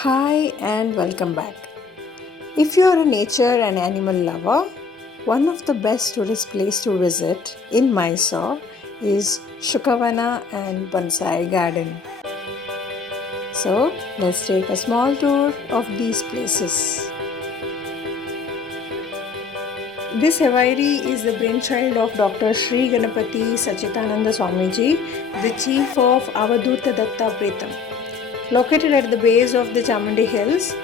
Hi and welcome back. If you are a nature and animal lover, one of the best tourist places to visit in Mysore is Shukavana and Bonsai Garden. So let's take a small tour of these places. This aviary is the brainchild of Dr. Sri Ganapati Sachitananda Swamiji, the chief of Avadhuta Datta Pretam. Located at the base of the Chamundi Hills,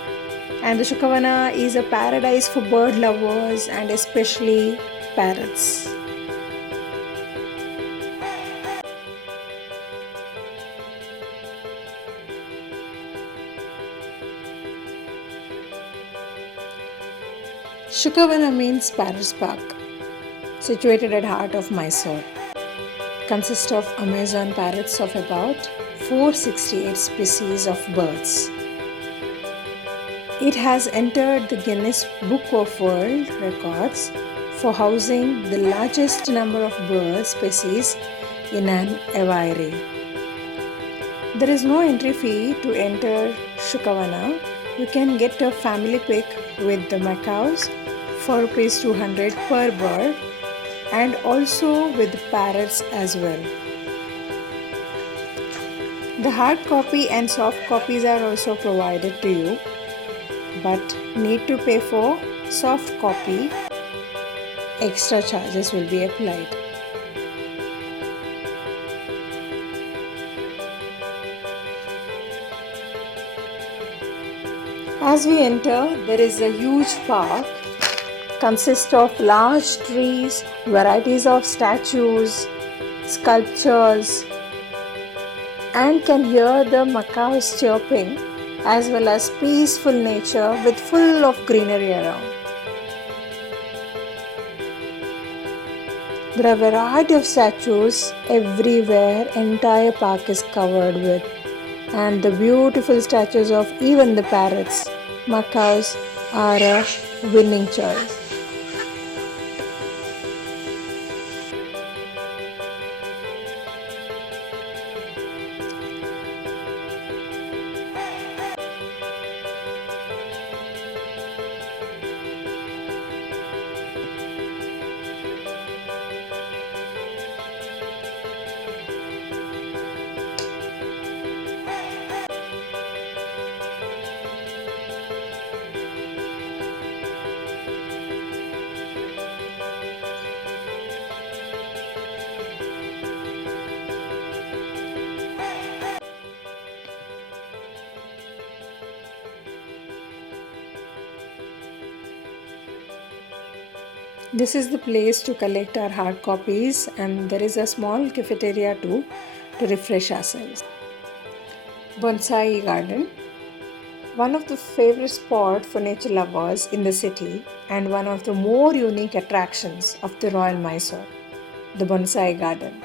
and the Shukavana is a paradise for bird lovers and especially parrots. Shukavana means Parrots Park, situated at heart of Mysore. Consists of Amazon parrots of about 468 species of birds. It has entered the Guinness Book of World Records for housing the largest number of bird species in an aviary. There is no entry fee to enter Shukavana. You can get a family pic with the macaws for Rs 200 per bird and also with parrots as well. The hard copy and soft copies are also provided to you, but need to pay for soft copy. Extra charges will be applied. As we enter, there is a huge park, consists of large trees, varieties of statues, sculptures, and can hear the macaws chirping, as well as peaceful nature with full of greenery around. There are a variety of statues everywhere. Entire park is covered with, and the beautiful statues of even the parrots, macaws are a winning choice. This is the place to collect our hard copies, and there is a small cafeteria too to refresh ourselves. Bonsai Garden, one of the favorite spots for nature lovers in the city and one of the more unique attractions of the Royal Mysore, the Bonsai Garden.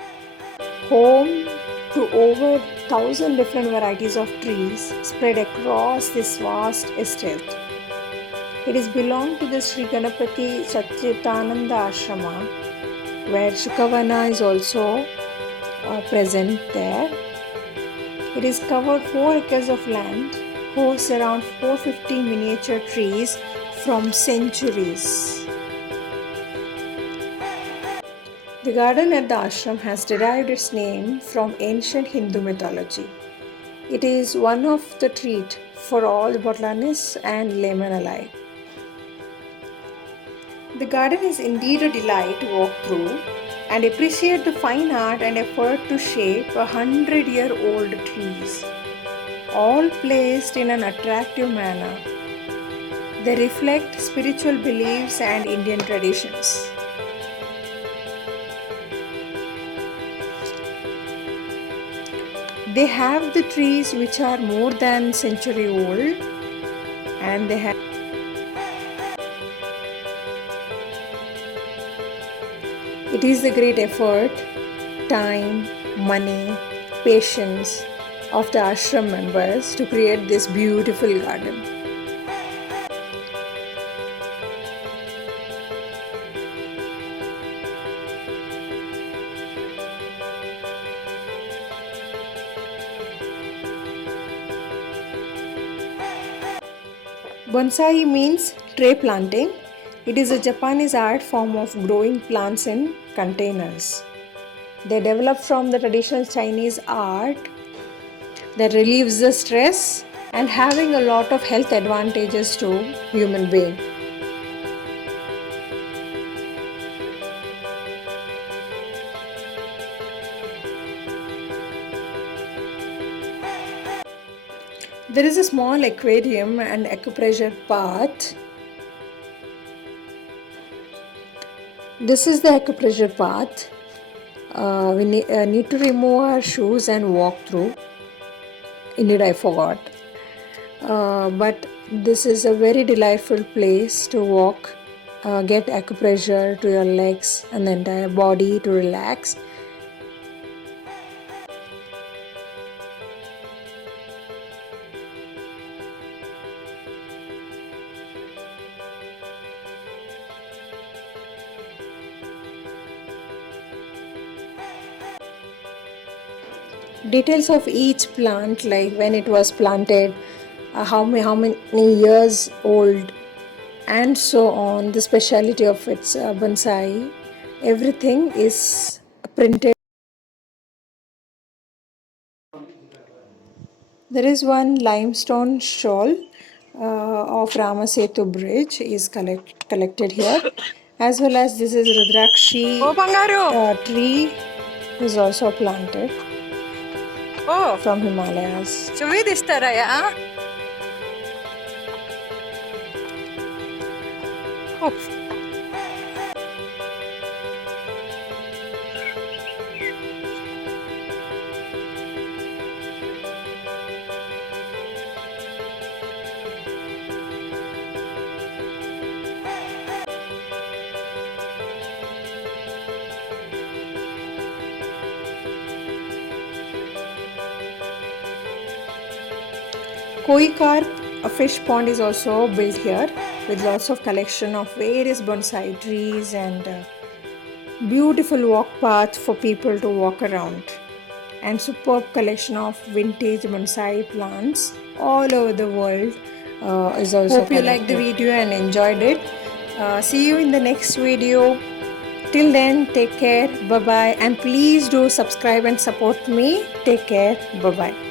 Home to over 1,000 different varieties of trees spread across this vast estate. It is belonged to the Sri Ganapati Satchitananda Ashrama, where Shukavana is also present there. It is covered 4 acres of land, hosts around 450 miniature trees from centuries. The garden at the ashram has derived its name from ancient Hindu mythology. It is one of the treat for all botanists and laymen alike. The garden is indeed a delight to walk through and appreciate the fine art and effort to shape 100-year-old trees, all placed in an attractive manner. They reflect spiritual beliefs and Indian traditions. They have the trees which are more than century old, and they have it is the great effort, time, money, patience of the ashram members to create this beautiful garden. Bonsai means tray planting. It is a Japanese art form of growing plants in containers. They developed from the traditional Chinese art that relieves the stress and having a lot of health advantages to human being. There is a small aquarium and acupressure path. This is the acupressure path. We need to remove our shoes and walk through. Indeed, I forgot. But this is a very delightful place to walk, get acupressure to your legs and the entire body to relax. Details of each plant, like when it was planted, how many years old, and so on, the speciality of its bonsai, everything is printed. There is one limestone shawl of Ramasetu bridge is collected here, as well as this is Rudrakshi tree is also planted from Himalayas. Koi carp, a fish pond, is also built here with lots of collection of various bonsai trees and beautiful walk path for people to walk around, and superb collection of vintage bonsai plants all over the world is also. Hope you liked the video and enjoyed it. See you in the next video. Till then, take care. Bye bye, and please do subscribe and support me. Take care. Bye bye.